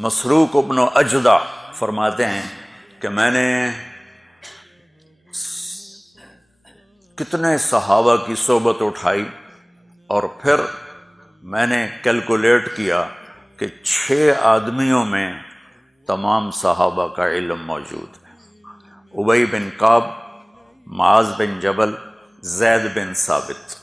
مسروق ابن اجدع فرماتے ہیں کہ میں نے کتنے صحابہ کی صحبت اٹھائی اور پھر میں نے کیلکولیٹ کیا کہ 6 آدمیوں میں تمام صحابہ کا علم موجود ہے: ابی بن کعب، معاذ بن جبل، زید بن ثابت.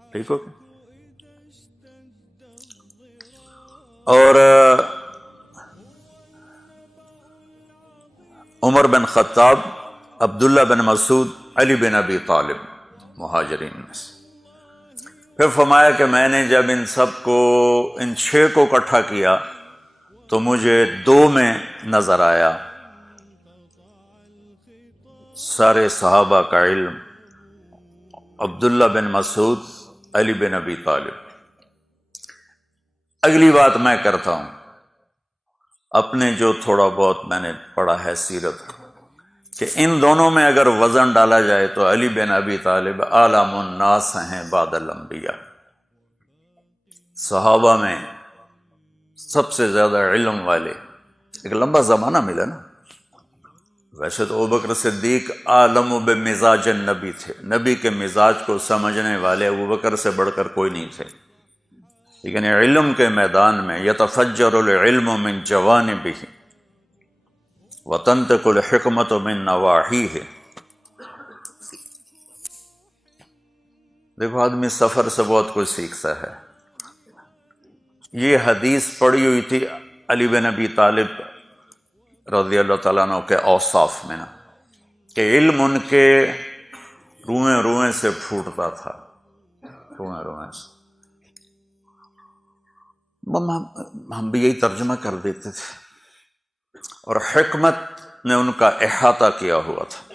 ٹھیک ہو گیا؟ اور عمر بن خطاب، عبداللہ بن مسعود، علی بن ابی طالب مہاجرین میں سے. پھر فرمایا کہ میں نے جب ان 6 کو اکٹھا کیا تو مجھے 2 میں نظر آیا سارے صحابہ کا علم: عبداللہ بن مسعود، علی بن ابی طالب. اگلی بات میں کرتا ہوں، اپنے جو تھوڑا بہت میں نے پڑھا ہے سیرت، کہ ان دونوں میں اگر وزن ڈالا جائے تو علی بن ابی طالب اعلم الناس ہیں بعد الانبیاء. صحابہ میں سب سے زیادہ علم والے. ایک لمبا زمانہ ملا نا. ویسے تو ابوبکر صدیق عالم بمزاج النبی تھے، نبی کے مزاج کو سمجھنے والے ابوبکر سے بڑھ کر کوئی نہیں تھے، لیکن علم کے میدان میں یتفجر العلم من جوانبہ وتنطق الحکمت من نواحیہ. دیکھو آدمی سفر سے بہت کچھ سیکھتا ہے. یہ حدیث پڑھی ہوئی تھی علی بن ابی طالب رضی اللہ تعالیٰ عنہ کے اوصاف میں نا، کہ علم ان کے روئیں روئیں سے پھوٹتا تھا، روئیں روئیں سے. ہم بھی یہی ترجمہ کر دیتے تھے. اور حکمت نے ان کا احاطہ کیا ہوا تھا.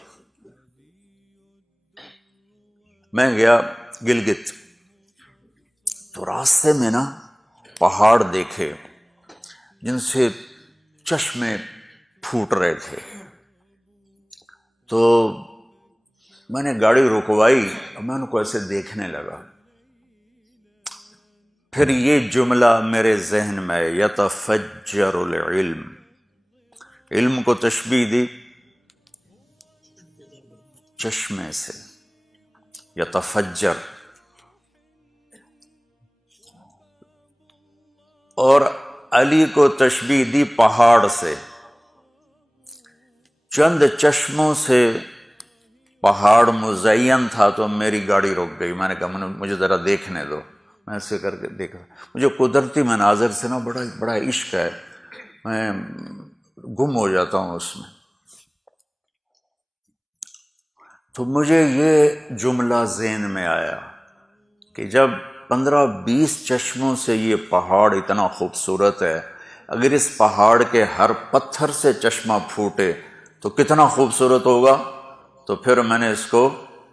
میں گیا گلگت تو راستے میں نا پہاڑ دیکھے جن سے چشمے پھوٹ رہے تھے. تو میں نے گاڑی رکوائی اور میں ان کو ایسے دیکھنے لگا. پھر یہ جملہ میرے ذہن میں، یتفجر العلم. علم کو تشبیہ دی چشمے سے، یتفجر. اور علی کو تشبیہ دی پہاڑ سے. چند چشموں سے پہاڑ مزین تھا تو میری گاڑی رک گئی. میں نے کہا مجھے ذرا دیکھنے دو. میں ایسے کر کے دیکھا. مجھے قدرتی مناظر سے نا بڑا عشق ہے، میں گم ہو جاتا ہوں اس میں. تو مجھے یہ جملہ ذہن میں آیا کہ جب 15-20 چشموں سے یہ پہاڑ اتنا خوبصورت ہے، اگر اس پہاڑ کے ہر پتھر سے چشمہ پھوٹے تو کتنا خوبصورت ہوگا. تو پھر میں نے اس کو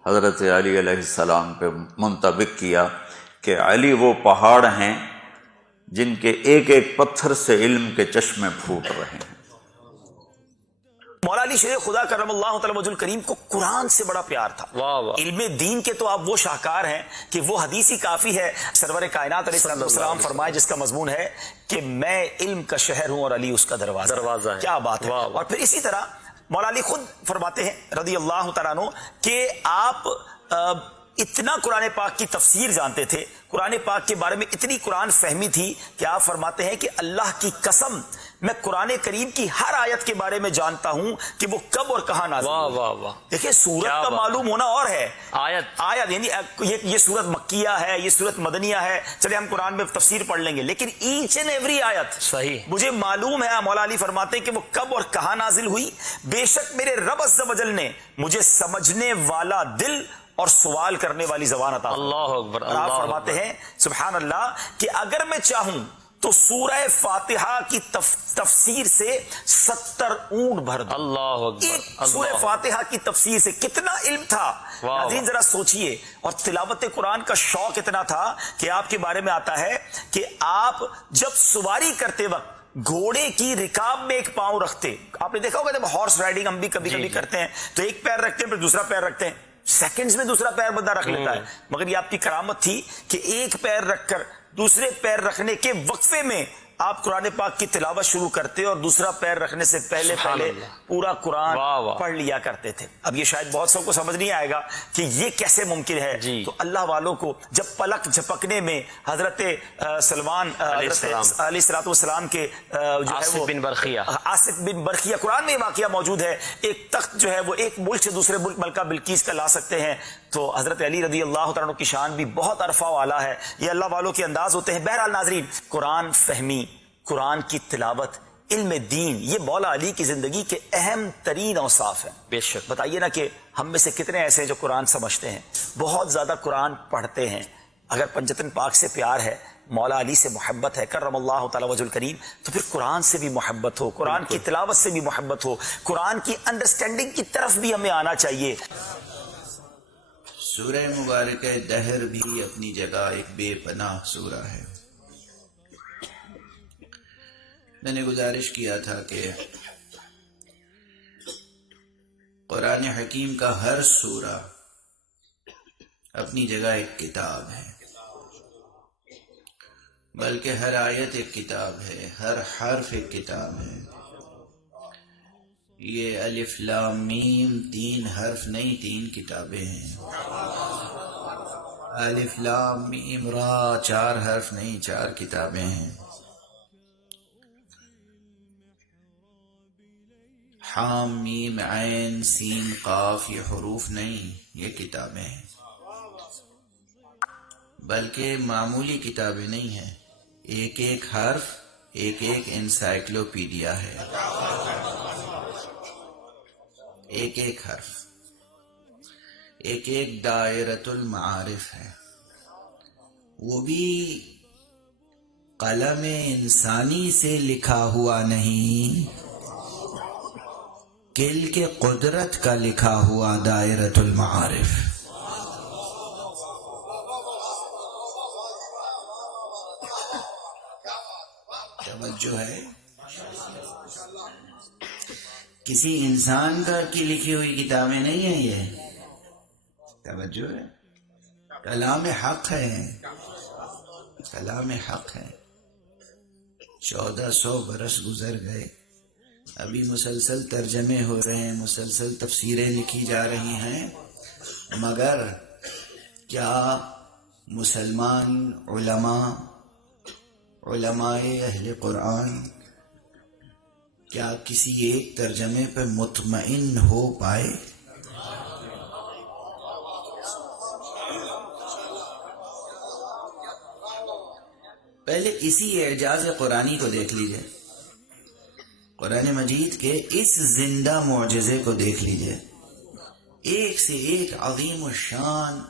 حضرت علی علیہ السلام پہ منطبق کیا کہ علی وہ پہاڑ ہیں جن کے ایک ایک پتھر سے علم کے چشمے پھوٹ رہے ہیں. مولا علی شیر خدا کرم اللہ تعالی وجہ الکریم کو قرآن سے بڑا پیار تھا. علم دین کے تو آپ وہ شاہکار ہیں کہ وہ حدیث ہی کافی ہے. سرور کائنات علیہ السلام فرمائے جس کا مضمون ہے کہ میں علم کا شہر ہوں اور علی اس کا دروازہ ہے. کیا بات ہے. اور پھر اسی طرح مولا علی خود فرماتے ہیں رضی اللہ تعالیٰ عنہ کہ آپ اتنا قرآن پاک کی تفسیر جانتے تھے، قرآن پاک کے بارے میں اتنی قرآن فہمی تھی کہ آپ فرماتے ہیں کہ اللہ کی قسم میں قرآن کریم کی ہر آیت کے بارے میں جانتا ہوں کہ وہ کب اور کہاں نازل ہوئی. واہ واہ. دیکھیں سورت کا معلوم ہونا اور ہے، آیت یعنی یہ سورت مکیہ ہے، یہ سورت مدنیہ ہے. چلے ہم قرآن میں تفسیر پڑھ لیں گے، لیکن ایچ اینڈ ایوری آیت صحیح مجھے معلوم ہے. مولا علی فرماتے ہیں کہ وہ کب اور کہاں نازل ہوئی. بے شک میرے رب عز و جل نے مجھے سمجھنے والا دل اور سوال کرنے والی زبان عطا. اللہ اکبر. آپ فرماتے ہیں سبحان اللہ کہ اگر میں چاہوں تو سورہ فاتحہ کی تفسیر سے 70 اونٹ بھر دوں. اللہ اکبر. ایک سورہ فاتحہ کی تفسیر سے کتنا علم تھا. ناظرین ذرا سوچئے. اور تلاوت قرآن کا شوق اتنا تھا کہ آپ کے بارے میں آتا ہے کہ آپ جب سواری کرتے وقت گھوڑے کی رکاب میں ایک پاؤں رکھتے. آپ نے دیکھا ہوگا جب ہارس رائڈنگ ہم بھی کبھی کرتے ہیں تو ایک پیر رکھتے ہیں پھر دوسرا پیر رکھتے ہیں، سیکنڈز میں دوسرا پیر بندہ رکھ لیتا ہے. مگر یہ آپ کی کرامت تھی کہ ایک پیر رکھ کر دوسرے پیر رکھنے کے وقفے میں آپ قرآن پاک کی تلاوت شروع کرتے اور دوسرا پیر رکھنے سے پہلے پورا قرآن پڑھ لیا کرتے تھے. اب یہ شاید بہت سب کو سمجھ نہیں آئے گا کہ یہ کیسے ممکن ہے. تو اللہ والوں کو جب پلک جھپکنے میں حضرت سلمان علیہ السلام کے آصف بن برخیہ قرآن میں واقعہ موجود ہے، ایک تخت جو ہے وہ ایک ملک سے دوسرے ملک ملکہ بلقیس کا لا سکتے ہیں، تو حضرت علی رضی اللہ تعالیٰ عنہ کی شان بھی بہت عرفہ و اعلیٰ ہے. یہ اللہ والوں کے انداز ہوتے ہیں. بہرحال ناظرین، قرآن فہمی، قرآن کی تلاوت، علم دین، یہ مولا علی کی زندگی کے اہم ترین اوصاف ہیں. بے شک بتائیے نا کہ ہم میں سے کتنے ایسے ہیں جو قرآن سمجھتے ہیں، بہت زیادہ قرآن پڑھتے ہیں. اگر پنجتن پاک سے پیار ہے، مولا علی سے محبت ہے، کرم اللہ تعالی وجہ الکریم، تو پھر قرآن سے بھی محبت ہو، قرآن کی تلاوت سے بھی محبت ہو، قرآن کی انڈرسٹینڈنگ کی طرف بھی ہمیں آنا چاہیے. سورہ مبارکہ دہر بھی اپنی جگہ ایک بے پناہ سورہ ہے. میں نے گزارش کیا تھا کہ قرآن حکیم کا ہر سورہ اپنی جگہ ایک کتاب ہے، بلکہ ہر آیت ایک کتاب ہے، ہر حرف ایک کتاب ہے. یہ الف لام میم 3 حرف نہیں، 3 کتابیں ہیں. الف لام میم را 4 حرف نہیں، 4 کتابیں ہیں. حام میم عین سین قاف یہ حروف نہیں، یہ کتابیں ہیں. بلکہ معمولی کتابیں نہیں ہیں، ایک ایک حرف ایک ایک انسائکلوپیڈیا ہے. ایک ایک حرف ایک ایک دائرۃ المعارف ہے. وہ بھی قلم انسانی سے لکھا ہوا نہیں، کل کے قدرت کا لکھا ہوا دائرۃ المعارف. توجہ ہے؟ کسی انسان کی لکھی ہوئی کتابیں نہیں ہیں یہ. توجہ ہے؟ کلام حق ہے، کلام حق ہے. 1400 برس گزر گئے، ابھی مسلسل ترجمے ہو رہے ہیں، مسلسل تفسیریں لکھی جا رہی ہیں، مگر کیا مسلمان علماء اہل قرآن کیا کسی ایک ترجمے پہ مطمئن ہو پائے؟ پہلے اسی اعجاز قرآنی کو دیکھ لیجئے، قرآن مجید کے اس زندہ معجزے کو دیکھ لیجئے. ایک سے ایک عظیم الشان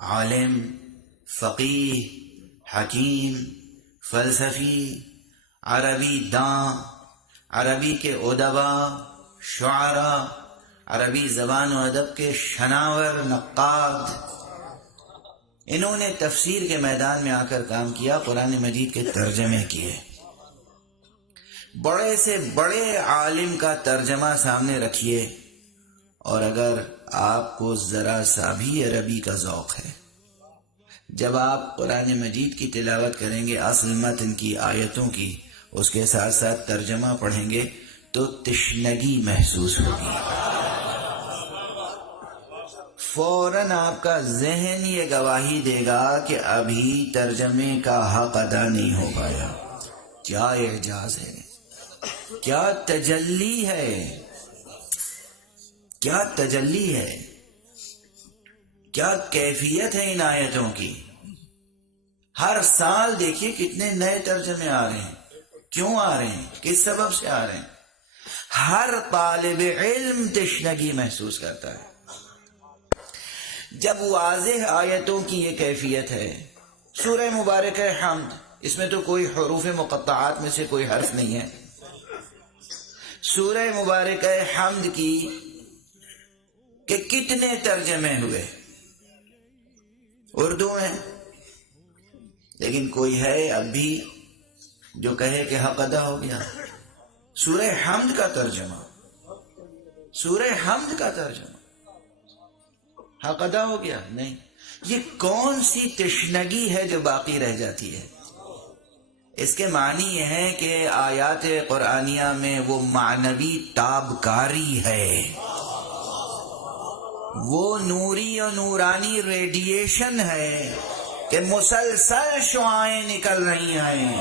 عالم، فقیہ، حکیم، فلسفی، عربی داں، عربی کے ادباء، شعراء، عربی زبان و ادب کے شناور، نقاد، انہوں نے تفسیر کے میدان میں آ کر کام کیا، قرآن مجید کے ترجمے کیے. بڑے سے بڑے عالم کا ترجمہ سامنے رکھیے، اور اگر آپ کو ذرا سا بھی عربی کا ذوق ہے، جب آپ قرآن مجید کی تلاوت کریں گے، اصل متن کی آیتوں کی، اس کے ساتھ ساتھ ترجمہ پڑھیں گے، تو تشنگی محسوس ہوگی. فوراً آپ کا ذہن یہ گواہی دے گا کہ ابھی ترجمے کا حق ادا نہیں ہو پایا. کیا اعجاز ہے، کیا تجلی ہے، کیا تجلی ہے، کیا کیفیت ہے ان آیتوں کی. ہر سال دیکھیے کتنے نئے ترجمے آ رہے ہیں. کیوں آ رہے ہیں؟ کس سبب سے آ رہے ہیں؟ ہر طالب علم تشنگی محسوس کرتا ہے. جب واضح آیتوں کی یہ کیفیت ہے، سورہ مبارکہ حمد، اس میں تو کوئی حروف مقطعات میں سے کوئی حرف نہیں ہے. سورہ مبارکہ حمد کی کہ کتنے ترجمے ہوئے، اردو میں، لیکن کوئی ہے اب بھی جو کہے کہ حق ادا ہو گیا. سورہ حمد کا ترجمہ، سورہ حمد کا ترجمہ، حق ادا ہو گیا؟ نہیں. یہ کون سی تشنگی ہے جو باقی رہ جاتی ہے؟ اس کے معنی یہ ہے کہ آیات قرآنیہ میں وہ معنوی تابکاری ہے، وہ نوری اور نورانی ریڈیشن ہے کہ مسلسل شعاعیں نکل رہی ہیں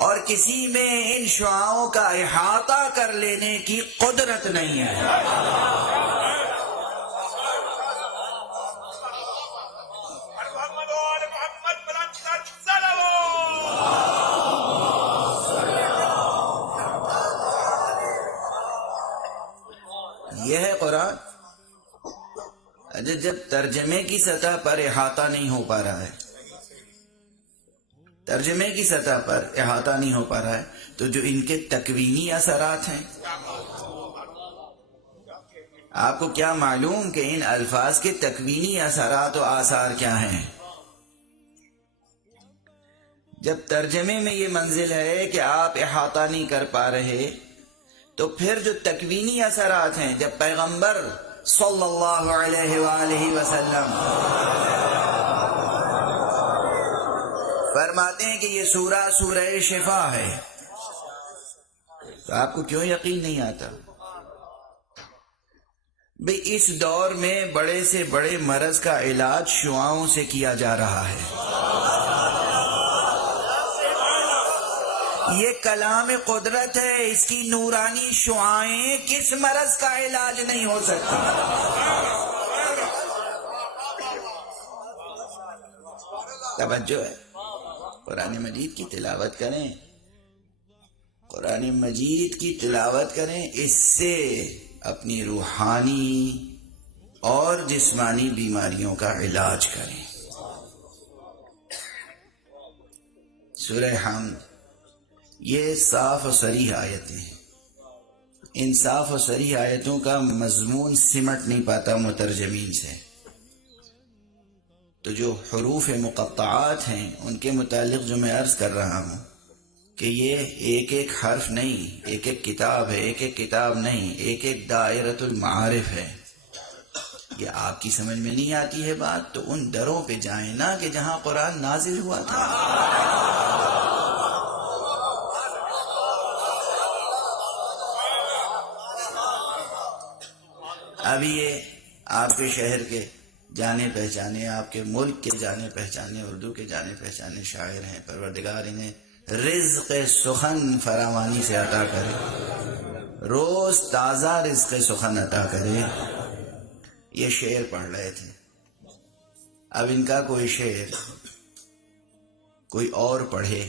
اور کسی میں ان شعاعوں کا احاطہ کر لینے کی قدرت نہیں ہے۔ یہ ہے قرآن۔ جب ترجمے کی سطح پر احاطہ نہیں ہو پا رہا ہے، ترجمے کی سطح پر احاطہ نہیں ہو پا رہا ہے، تو جو ان کے تکوینی اثرات ہیں، آپ کو کیا معلوم کہ ان الفاظ کے تکوینی اثرات و آثار کیا ہیں؟ جب ترجمے میں یہ منزل ہے کہ آپ احاطہ نہیں کر پا رہے، تو پھر جو تکوینی اثرات ہیں، جب پیغمبر صلی اللہ علیہ وآلہ وسلم فرماتے ہیں کہ یہ سورہ شفا ہے، تو آپ کو کیوں یقین نہیں آتا؟ بھئی اس دور میں بڑے سے بڑے مرض کا علاج شعاعوں سے کیا جا رہا ہے۔ یہ کلام قدرت ہے، اس کی نورانی شعاعیں کس مرض کا علاج نہیں ہو سکتی؟ توجہ ہے، قرآن مجید کی تلاوت کریں، قرآن مجید کی تلاوت کریں، اس سے اپنی روحانی اور جسمانی بیماریوں کا علاج کریں۔ سورہ حمد، یہ صاف و صریح آیتیں ہیں۔ ان صاف و صریح آیتوں کا مضمون سمٹ نہیں پاتا مترجمین سے، تو جو حروف مقطعات ہیں ان کے متعلق جو میں عرض کر رہا ہوں کہ یہ ایک ایک حرف نہیں، ایک ایک کتاب ہے، ایک ایک کتاب نہیں، ایک ایک دائرۃ المعارف ہے۔ یہ آپ کی سمجھ میں نہیں آتی ہے بات، تو ان دروں پہ جائیں نا کہ جہاں قرآن نازل ہوا تھا۔ ابھی یہ آپ کے شہر کے جانے پہچانے، آپ کے ملک کے جانے پہچانے، اردو کے جانے پہچانے شاعر ہیں، پروردگار انہیں رزق سخن فراوانی سے عطا کرے، روز تازہ رزق سخن عطا کرے۔ یہ شعر پڑھ رہے تھے، اب ان کا کوئی شعر کوئی اور پڑھے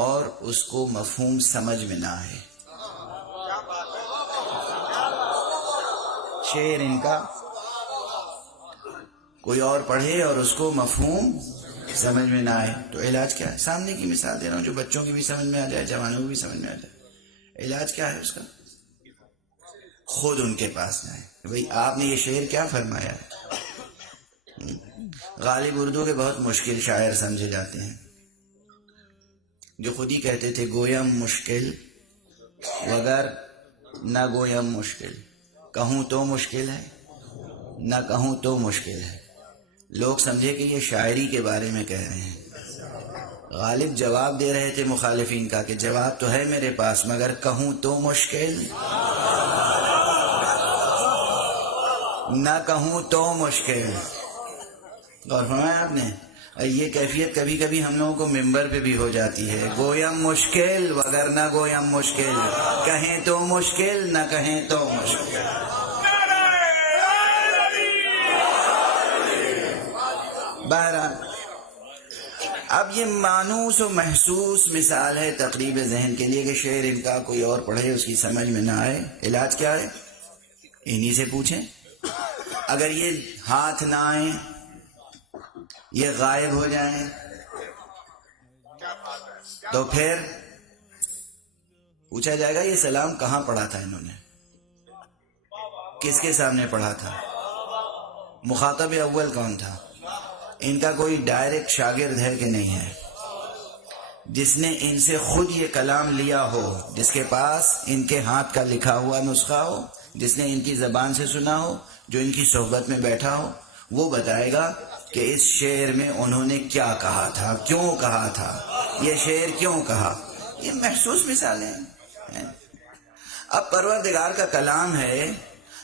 اور اس کو مفہوم سمجھ میں نہ آئے، شعر ان کا کوئی اور پڑھے اور اس کو مفہوم سمجھ میں نہ آئے، تو علاج کیا ہے؟ سامنے کی مثال دے رہا ہوں جو بچوں کی بھی سمجھ میں آ جائے، جوانوں کی بھی سمجھ میں آ جائے۔ علاج کیا ہے اس کا؟ خود ان کے پاس جائیں، بھئی آپ نے یہ شعر کیا فرمایا ہے؟ غالب اردو کے بہت مشکل شاعر سمجھے جاتے ہیں، جو خود ہی کہتے تھے گویم مشکل وگر نہ گویم مشکل، کہوں تو مشکل ہے نہ کہوں تو مشکل ہے۔ لوگ سمجھے کہ یہ شاعری کے بارے میں کہہ رہے ہیں۔ غالب جواب دے رہے تھے مخالفین کا کہ جواب تو ہے میرے پاس، مگر کہوں تو مشکل نہ کہوں تو مشکل۔ اور فرمایا آپ نے، یہ کیفیت کبھی کبھی ہم لوگوں کو ممبر پہ بھی ہو جاتی ہے، گویم مشکل وگر نہ گویم مشکل، کہیں تو مشکل نہ کہیں تو مشکل۔ بہرحال اب یہ مانوس و محسوس مثال ہے تقریب ذہن کے لیے کہ شعر ان کا کوئی اور پڑھے اس کی سمجھ میں نہ آئے، علاج کیا ہے؟ انہی سے پوچھیں۔ اگر یہ ہاتھ نہ آئیں، یہ غائب ہو جائیں، تو پھر پوچھا جائے گا یہ سلام کہاں پڑھا تھا انہوں نے، کس کے سامنے پڑھا تھا، مخاطب اول کون تھا؟ ان کا کوئی ڈائریکٹ شاگرد ہے کہ نہیں ہے جس نے ان سے خود یہ کلام لیا ہو، جس کے پاس ان کے ہاتھ کا لکھا ہوا نسخہ ہو، جس نے ان کی زبان سے سنا ہو، جو ان کی صحبت میں بیٹھا ہو؟ وہ بتائے گا کہ اس شعر میں انہوں نے کیا کہا تھا، کیوں کہا تھا، یہ شعر کیوں کہا. یہ محسوس مثالیں ہیں. اب پروردگار کا کلام ہے،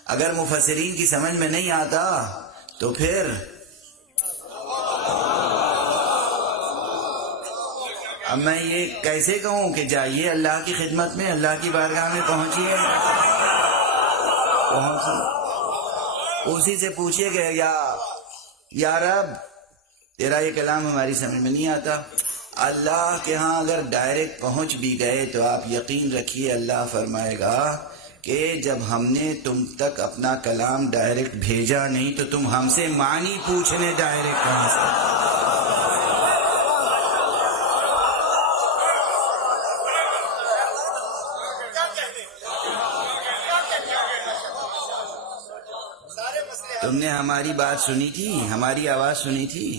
اگر مفسرین کی سمجھ میں نہیں آتا تو پھر اب میں یہ کیسے کہوں کہ جائیے اللہ کی خدمت میں، اللہ کی بارگاہ میں پہنچیے، اسی سے پوچھیے کہ یا رب تیرا یہ کلام ہماری سمجھ میں نہیں آتا. اللہ کے ہاں اگر ڈائریکٹ پہنچ بھی گئے تو آپ یقین رکھیے اللہ فرمائے گا کہ جب ہم نے تم تک اپنا کلام ڈائریکٹ بھیجا نہیں تو تم ہم سے معنی پوچھنے ڈائریکٹ کہاں سے. تم نے ہماری بات سنی تھی، ہماری آواز سنی تھی،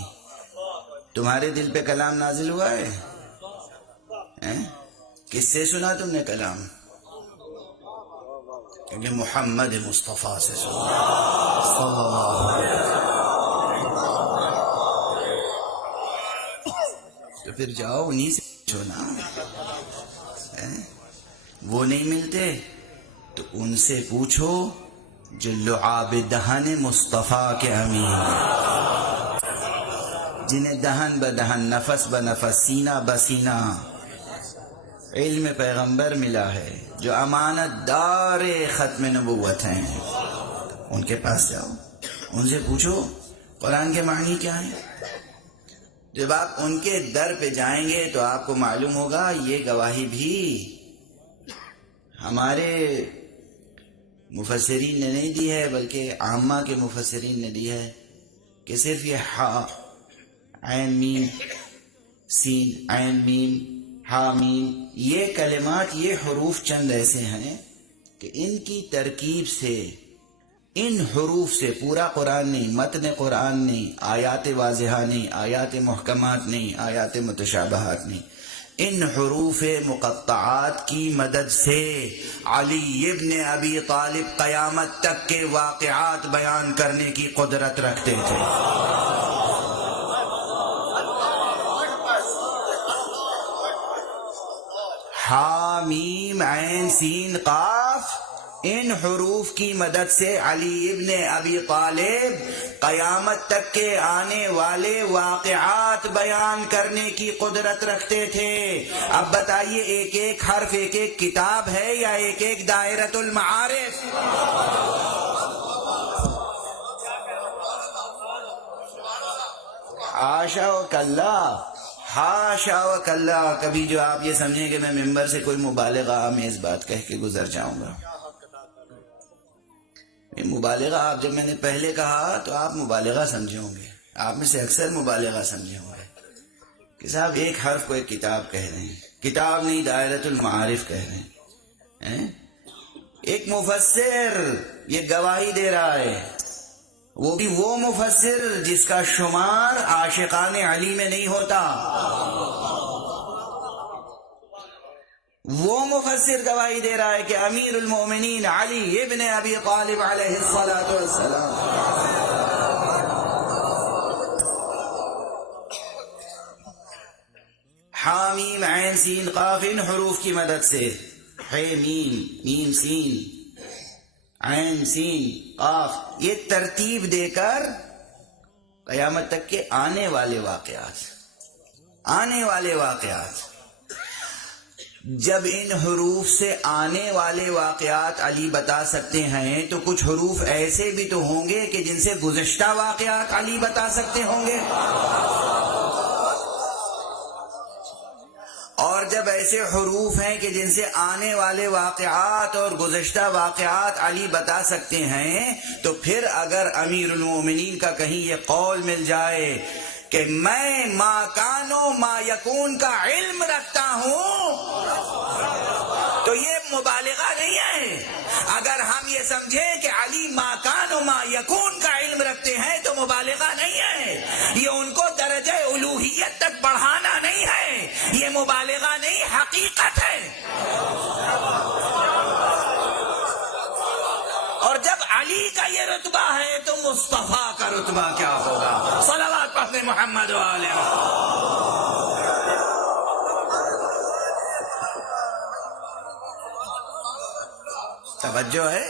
تمہارے دل پہ کلام نازل ہوا ہے؟ کس سے سنا تم نے کلام؟ کیونکہ محمد مصطفیٰ سے سنا. تو پھر جاؤ انہی سے پوچھو نا. وہ نہیں ملتے تو ان سے پوچھو جو لعاب دہن مصطفیٰ کے امین ہیں، جنہیں دہن بدہن، نفس بنفس، سینہ بسینہ علم پیغمبر ملا ہے، جو امانت دار ختم نبوت ہیں. ان کے پاس جاؤ، ان سے پوچھو قرآن کے معنی کیا ہیں. جب آپ ان کے در پہ جائیں گے تو آپ کو معلوم ہوگا یہ گواہی بھی ہمارے مفسرین نے نہیں دی ہے بلکہ عامہ کے مفسرین نے دی ہے، کہ صرف یہ ہا عین میم سین، عین میم ہا میم، یہ کلمات، یہ حروف چند ایسے ہیں کہ ان کی ترکیب سے، ان حروف سے پورا قرآن نہیں، متن قرآن نہیں، آیات واضحہ نہیں، آیات محکمات نہیں، آیات متشابہات نہیں، ان حروف مقطعات کی مدد سے علی ابن ابی طالب قیامت تک کے واقعات بیان کرنے کی قدرت رکھتے تھے. حامیم عین سین قاف، ان حروف کی مدد سے علی ابن ابی طالب قیامت تک کے آنے والے واقعات بیان کرنے کی قدرت رکھتے تھے. اب بتائیے ایک ایک حرف ایک ایک کتاب ہے یا ایک ایک دائرۃ المعارف؟ حاشا و کلا، حاشا و کلا. کبھی جو آپ یہ سمجھیں کہ میں ممبر سے کوئی مبالغہ آمیز بات کہہ کے گزر جاؤں گا. مبالغہ آپ جب میں نے پہلے کہا تو آپ مبالغہ سمجھے ہوں گے، آپ میں سے اکثر مبالغہ سمجھے ہوں گے کہ صاحب ایک حرف کو ایک کتاب کہہ رہے ہیں، کتاب نہیں دائرۃ المعارف کہہ رہے ہیں. ایک مفسر یہ گواہی دے رہا ہے، وہ بھی وہ مفسر جس کا شمار عاشقان علی میں نہیں ہوتا. وہ مفسر گواہی دے رہا ہے کہ امیر المومنین علی ابن ابی طالب علیہ الصلاۃ والسلام حامیم عین سین قاف، ان حروف کی مدد سے میم میم سین عین سین قاف، یہ ترتیب دے کر قیامت تک کے آنے والے واقعات. جب ان حروف سے آنے والے واقعات علی بتا سکتے ہیں تو کچھ حروف ایسے بھی تو ہوں گے کہ جن سے گزشتہ واقعات علی بتا سکتے ہوں گے. اور جب ایسے حروف ہیں کہ جن سے آنے والے واقعات اور گزشتہ واقعات علی بتا سکتے ہیں تو پھر اگر امیر المومنین کا کہیں یہ قول مل جائے کہ میں ما کان و ما یکون کا علم رکھتا ہوں تو یہ مبالغہ نہیں ہے. اگر ہم یہ سمجھیں کہ علی ما کان و ما یکون کا علم رکھتے ہیں تو مبالغہ نہیں ہے. یہ ان کو درجہ الوہیت تک بڑھانا نہیں ہے، یہ مبالغہ نہیں، حقیقت ہے. اور جب علی کا یہ رتبہ ہے تو مصطفیٰ کا رتبہ کیا ہوگا؟ صلوات پڑھتے محمد والے توجہ ہے.